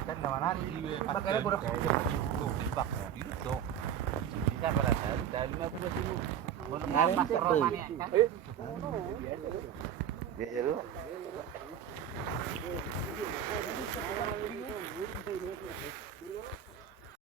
Ikan kawanan, pakainya kurang pak itu. Bisa pala dari 50.000. Belum ngapas romannya kan? Ya, ya, lu.